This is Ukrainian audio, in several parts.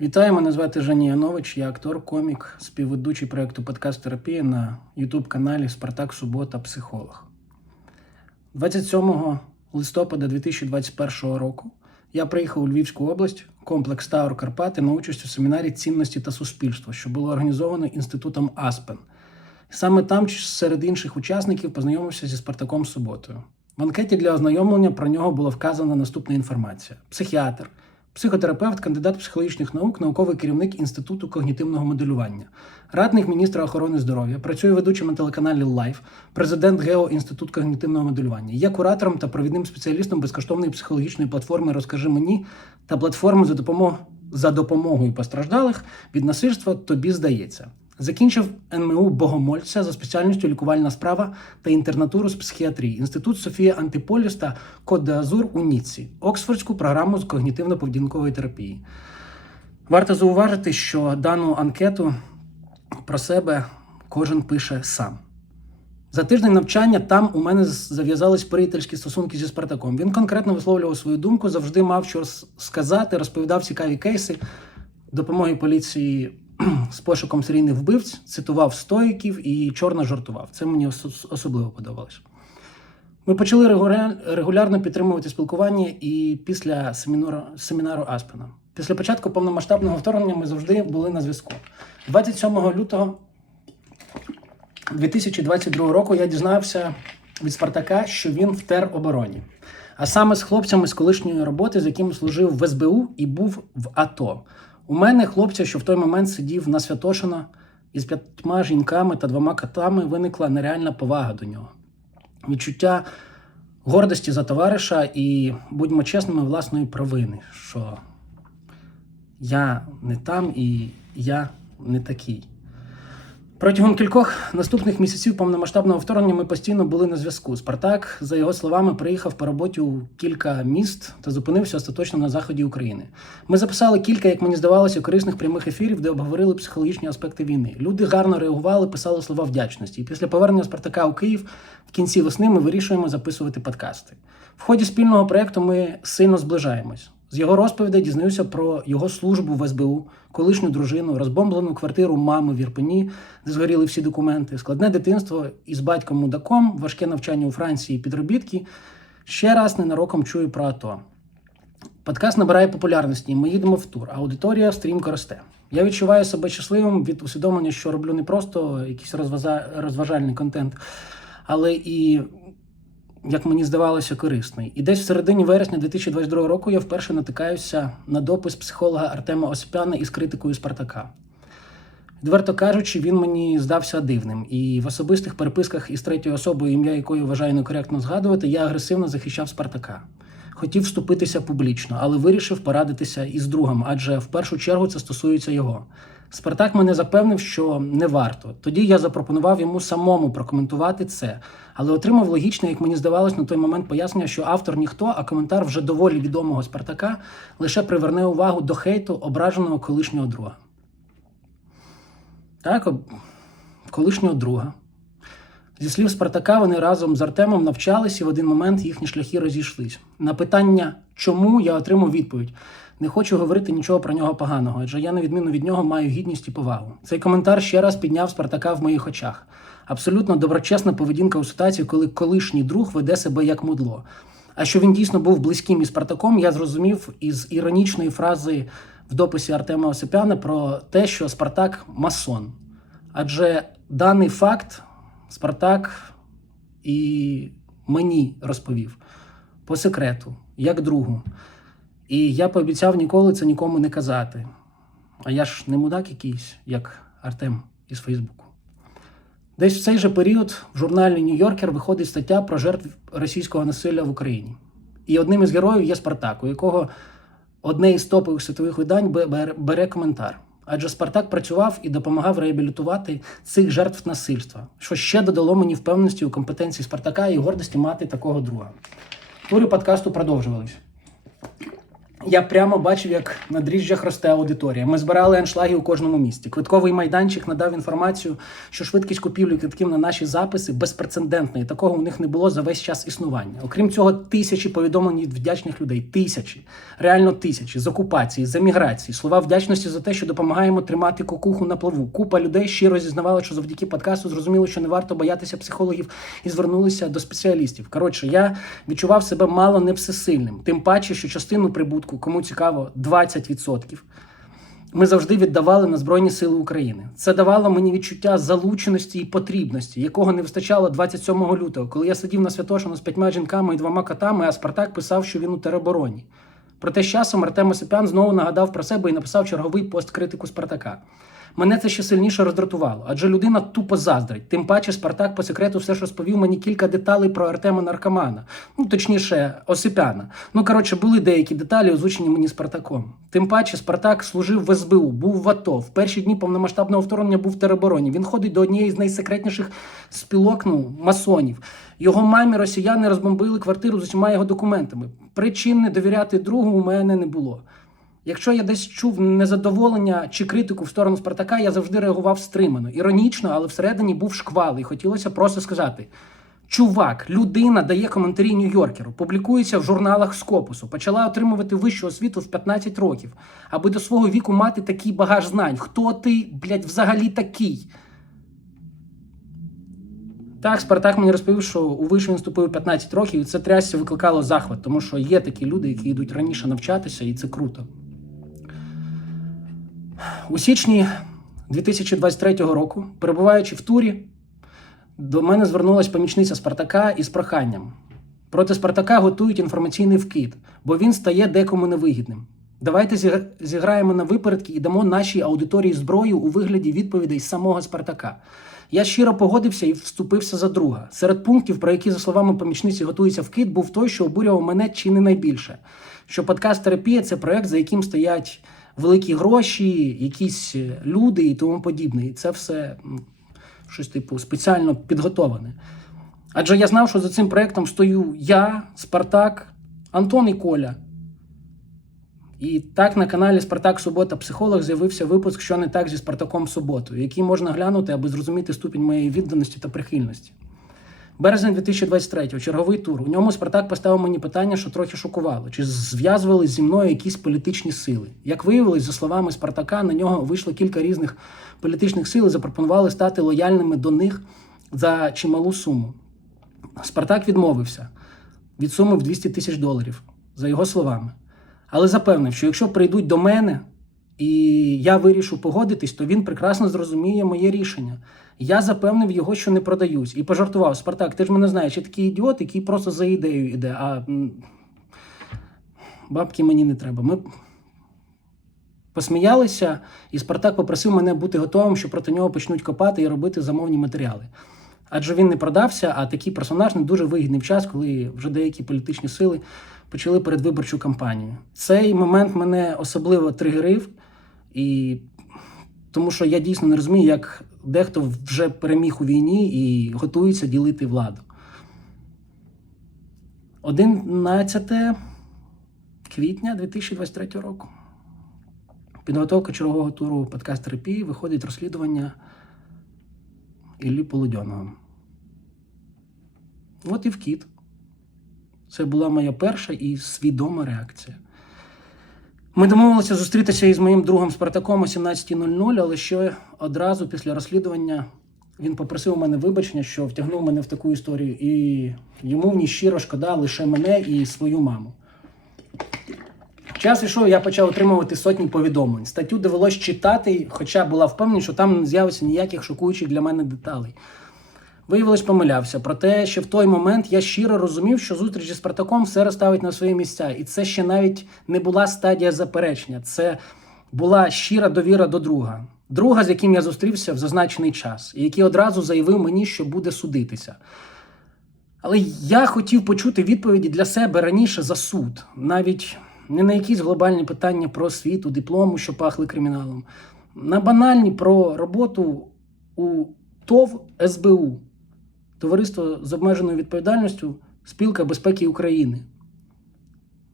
Вітаю, мене звати Женя Янович, я актор, комік, співведучий проєкту Подкаст Терапія на Ютуб-каналі Спартак Субота Психолог. 27 листопада 2021 року я приїхав у Львівську область, комплекс Таур Карпати на участь у семінарі Цінності та суспільство, що було організовано інститутом Аспен. Саме там, серед інших учасників, познайомився зі Спартаком Суботою. В анкеті для ознайомлення про нього було вказана наступна інформація: психіатр, психотерапевт, кандидат психологічних наук, науковий керівник Інституту когнітивного моделювання, радник міністра охорони здоров'я, працює ведучим на телеканалі Лайф, президент ГЕО Інститут когнітивного моделювання. Є куратором та провідним спеціалістом безкоштовної психологічної платформи Розкажи мені та платформи за допомогою за допомогою постраждалих від насильства тобі здається. Закінчив НМУ Богомольця за спеціальністю лікувальна справа та інтернатуру з психіатрії, інститут Софія Антиполіс та Код Азур у Ніцці, Оксфордську програму з когнітивно-поведінкової терапії. Варто зауважити, що дану анкету про себе кожен пише сам. За тиждень навчання там у мене зав'язались приятельські стосунки зі Спартаком. Він конкретно висловлював свою думку, завжди мав що сказати, розповідав цікаві кейси допомоги поліції з пошуком серійних вбивць, цитував стоїків і чорно жартував. Це мені особливо подобалось. Ми почали регулярно підтримувати спілкування і після семінару, семінару Аспена. Після початку повномасштабного вторгнення ми завжди були на зв'язку. 27 лютого 2022 року я дізнався від Спартака, що він в теробороні. А саме з хлопцями з колишньої роботи, з яким служив в СБУ і був в АТО. У мене хлопця, що в той момент сидів на Святошина із п'ятьма жінками та двома котами, виникла нереальна повага до нього. Відчуття гордості за товариша і, будьмо чесними, власної провини, що я не там і я не такий. Протягом кількох наступних місяців повномасштабного вторгнення ми постійно були на зв'язку. Спартак, за його словами, приїхав по роботі у кілька міст та зупинився остаточно на заході України. Ми записали кілька, як мені здавалося, корисних прямих ефірів, де обговорили психологічні аспекти війни. Люди гарно реагували, писали слова вдячності. І після повернення Спартака у Київ в кінці весни ми вирішуємо записувати подкасти. В ході спільного проєкту ми сильно зближаємось. З його розповідей дізнаюся про його службу в СБУ, колишню дружину, розбомблену квартиру мами в Ірпені, де згоріли всі документи, складне дитинство із батьком мудаком, важке навчання у Франції, підробітки. Ще раз ненароком чую про АТО. Подкаст набирає популярності. Ми їдемо в тур. Аудиторія стрімко росте. Я відчуваю себе щасливим від усвідомлення, що роблю не просто якийсь розважальний контент, але і як мені здавалося, корисний. І десь в середині вересня 2022 року я вперше натикаюся на допис психолога Артема Осипяна із критикою Спартака. Відверто кажучи, він мені здався дивним, і в особистих переписках із третьою особою, ім'я якої вважаю некоректно згадувати, я агресивно захищав Спартака. Хотів вступитися публічно, але вирішив порадитися із другом, адже в першу чергу це стосується його. Спартак мене запевнив, що не варто. Тоді я запропонував йому самому прокоментувати це, але отримав логічне, як мені здавалось, на той момент пояснення, що автор ніхто, а коментар вже доволі відомого Спартака лише приверне увагу до хейту ображеного колишнього друга. Так, колишнього друга. Зі слів Спартака, вони разом з Артемом навчались і в один момент їхні шляхи розійшлись. На питання, чому я отримав відповідь. Не хочу говорити нічого про нього поганого, адже я, на відміну від нього, маю гідність і повагу. Цей коментар ще раз підняв Спартака в моїх очах. Абсолютно доброчесна поведінка у ситуації, коли колишній друг веде себе як мудло. А що він дійсно був близьким із Спартаком, я зрозумів із іронічної фрази в дописі Артема Осипяна про те, що Спартак масон. Адже даний факт Спартак і мені розповів по секрету, як другу. І я пообіцяв ніколи це нікому не казати. А я ж не мудак якийсь, як Артем із Фейсбуку. Десь в цей же період в журналі Нью-Йоркер виходить стаття про жертв російського насилля в Україні. І одним із героїв є Спартак, у якого одне із топових світових видань бере коментар. Адже Спартак працював і допомагав реабілітувати цих жертв насильства, що ще додало мені впевненості у компетенції Спартака і гордості мати такого друга. Тури подкасту продовжувались. Я прямо бачив, як на дріжджах росте аудиторія. Ми збирали аншлаги у кожному місті. Квитковий майданчик надав інформацію, що швидкість купівлі квитків на наші записи безпрецедентна, і такого у них не було за весь час існування. Окрім цього, тисячі повідомлень від вдячних людей. Тисячі, реально тисячі з окупації, з еміграції, слова вдячності за те, що допомагаємо тримати кукуху на плаву. Купа людей щиро зізнавала, що завдяки подкасту зрозуміло, що не варто боятися психологів і звернулися до спеціалістів. Коротше, я відчував себе мало не всесильним. Тим паче, що частину прибутку, кому цікаво, 20%, ми завжди віддавали на Збройні Сили України. Це давало мені відчуття залученості і потрібності, якого не вистачало 27 лютого, коли я сидів на Святошину з п'ятьма жінками і двома котами, а Спартак писав, що він у теробороні. Проте з часом Артем Осипян знову нагадав про себе і написав черговий пост критику Спартака. Мене це ще сильніше роздратувало, адже людина тупо заздрить. Тим паче Спартак по секрету все ж розповів мені кілька деталей про Артема Наркомана. Ну, точніше, Осипяна. Ну, коротше, були деякі деталі, озвучені мені Спартаком. Тим паче, Спартак служив в СБУ, був в АТО. В перші дні повномасштабного вторгнення був в теробороні. Він ходить до однієї з найсекретніших спілок, ну, масонів. Його мамі росіяни розбомбили квартиру з усіма його документами. Причин не довіряти другу у мене не було. Якщо я десь чув незадоволення чи критику в сторону Спартака, я завжди реагував стримано, іронічно, але всередині був шквал, і хотілося просто сказати: чувак, людина дає коментарі Нью-Йоркеру, публікується в журналах Скопусу, почала отримувати вищу освіту в 15 років, аби до свого віку мати такий багаж знань. Хто ти, блядь, взагалі такий? Так, Спартак мені розповів, що у виш він вступив 15 років, і це трясся викликало захват, тому що є такі люди, які йдуть раніше навчатися, і це круто. У січні 2023 року, перебуваючи в турі, до мене звернулася помічниця Спартака із проханням. Проти Спартака готують інформаційний вкид, бо він стає декому невигідним. Давайте зіграємо на випередки і дамо нашій аудиторії зброю у вигляді відповідей самого Спартака. Я щиро погодився і вступився за друга. Серед пунктів, про які, за словами помічниці, готується вкид, був той, що обурював мене чи не найбільше. Що подкаст терапія це проект, за яким стоять великі гроші, якісь е, люди і тому подібне. І це все щось типу спеціально підготовлене. Адже я знав, що за цим проектом стою я, Спартак, Антон і Коля. І так на каналі Спартак Субота Психолог з'явився випуск, що не так зі Спартаком Суботою, який можна глянути, аби зрозуміти ступінь моєї відданості та прихильності. Березень 2023 черговий тур. У ньому Спартак поставив мені питання, що трохи шокувало: чи зв'язувались зі мною якісь політичні сили? Як виявилось, за словами Спартака, на нього вийшло кілька різних політичних сил і запропонували стати лояльними до них за чималу суму. Спартак відмовився від суми в 200 тисяч доларів, за його словами. Але запевнив, що якщо прийдуть до мене і я вирішу погодитись, то він прекрасно зрозуміє моє рішення. Я запевнив його, що не продаюсь, і пожартував: Спартак, ти ж мене знаєш, я такий ідіот, який просто за ідеєю йде. А бабки мені не треба. Ми посміялися, і Спартак попросив мене бути готовим, що проти нього почнуть копати і робити замовні матеріали. Адже він не продався, а такий персонаж не дуже вигідний в час, коли вже деякі політичні сили почали передвиборчу кампанію. Цей момент мене особливо тригерив, і тому що я дійсно не розумію, як дехто вже переміг у війні і готується ділити владу. 11 квітня 2023 року. Підготовка чергового туру подкаст терапії виходить розслідування Іллі Полудьоного. От і вкіт. Це була моя перша і свідома реакція. Ми домовилися зустрітися із моїм другом Спартаком о 17.00, але ще одразу після розслідування він попросив у мене вибачення, що втягнув мене в таку історію, і йому в ній щиро шкода лише мене і свою маму. Час ішов, я почав отримувати сотні повідомлень. Статтю довелось читати, хоча була впевнена, що там не з'явиться ніяких шокуючих для мене деталей. Виявилось, помилявся. Проте, що в той момент я щиро розумів, що зустріч зі Спартаком все розставить на свої місця. І це ще навіть не була стадія заперечення. Це була щира довіра до друга. Друга, з яким я зустрівся в зазначений час, і який одразу заявив мені, що буде судитися. Але я хотів почути відповіді для себе раніше за суд, навіть не на якісь глобальні питання про освіту, диплому, що пахли криміналом, на банальні про роботу у ТОВ СБУ, Товариство з обмеженою відповідальністю Спілка безпеки України.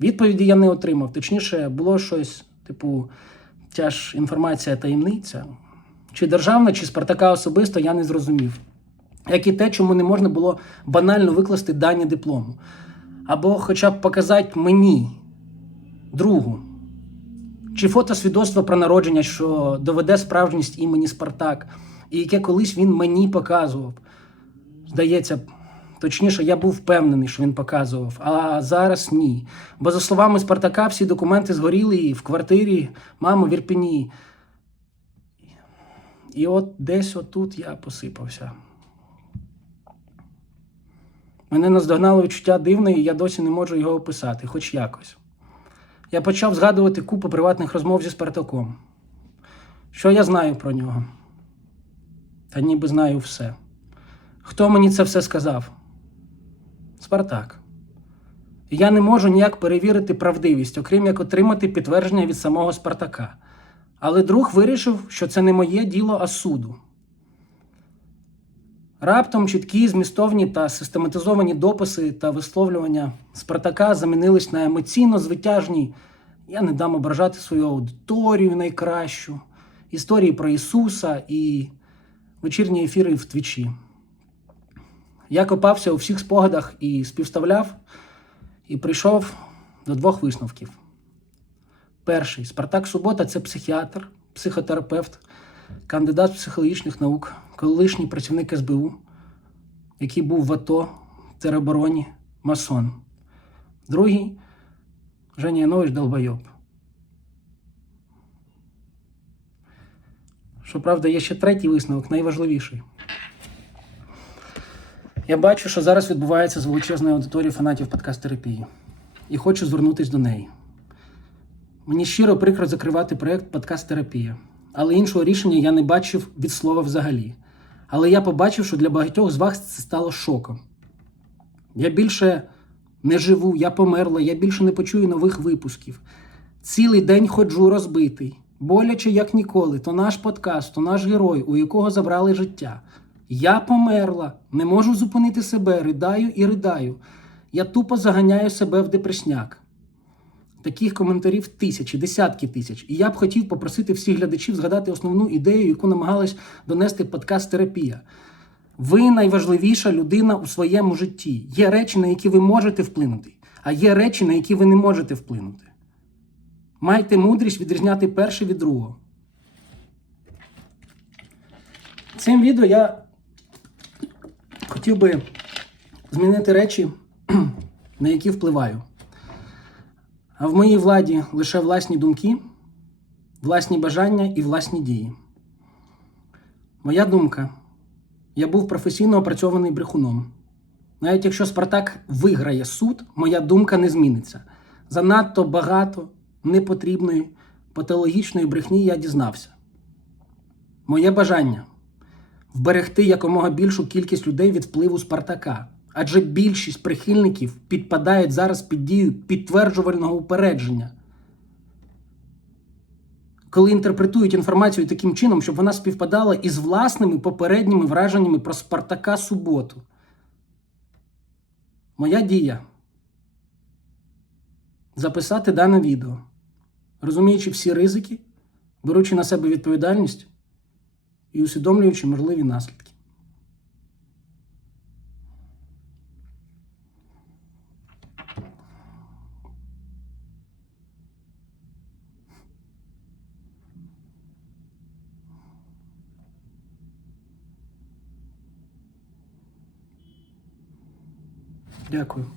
Відповіді я не отримав. Точніше, було щось, типу, ця ж інформація таємниця. Чи державна, чи Спартака особисто, я не зрозумів. Як і те, чому не можна було банально викласти дані диплому. Або хоча б показати мені, другу, чи фотосвідоцтво про народження, що доведе справжність імені Спартак, і яке колись він мені показував. Здається, точніше, я був впевнений, що він показував, а зараз ні. Бо, за словами Спартака, всі документи згоріли в квартирі мами в Ірпені. І от десь отут я посипався. Мене наздогнало відчуття дивне, і я досі не можу його описати, хоч якось. Я почав згадувати купу приватних розмов зі Спартаком. Що я знаю про нього? Та ніби знаю все. Хто мені це все сказав? Спартак. Я не можу ніяк перевірити правдивість, окрім як отримати підтвердження від самого Спартака. Але друг вирішив, що це не моє діло, а суду. Раптом чіткі, змістовні та систематизовані дописи та висловлювання Спартака замінились на емоційно звитяжні. Я не дам ображати свою аудиторію найкращу, історії про Ісуса і вечірні ефіри в Твічі. Я копався у всіх спогадах і співставляв, і прийшов до двох висновків. Перший Спартак Субота це психіатр, психотерапевт, кандидат психологічних наук, колишній працівник СБУ, який був в АТО, теробороні, масон. Другий Женя Янович Долбойоб. Щоправда, є ще третій висновок, найважливіший. Я бачу, що зараз відбувається з величезною аудиторією фанатів подкаст-терапії. І хочу звернутися до неї. Мені щиро прикро закривати проєкт подкаст-терапія, але іншого рішення я не бачив від слова взагалі. Але я побачив, що для багатьох з вас це стало шоком. Я більше не живу, я померла, я більше не почую нових випусків. Цілий день ходжу розбитий, боляче як ніколи. То наш подкаст, то наш герой, у якого забрали життя. Я померла, не можу зупинити себе, ридаю і ридаю. Я тупо заганяю себе в депресняк. Таких коментарів тисячі, десятки тисяч. І я б хотів попросити всіх глядачів згадати основну ідею, яку намагалась донести подкаст терапія. Ви найважливіша людина у своєму житті. Є речі, на які ви можете вплинути, а є речі, на які ви не можете вплинути. Майте мудрість відрізняти перше від другого. Цим відео я хотів би змінити речі, на які впливаю. А в моїй владі лише власні думки, власні бажання і власні дії. Моя думка. Я був професійно опрацьований брехуном. Навіть якщо Спартак виграє суд, моя думка не зміниться. Занадто багато непотрібної патологічної брехні я дізнався. Моє бажання вберегти якомога більшу кількість людей від впливу Спартака. Адже більшість прихильників підпадають зараз під дію підтверджувального упередження. Коли інтерпретують інформацію таким чином, щоб вона співпадала із власними попередніми враженнями про Спартака суботу. Моя дія записати дане відео, розуміючи всі ризики, беручи на себе відповідальність і усвідомлюючи можливі наслідки. Дякую.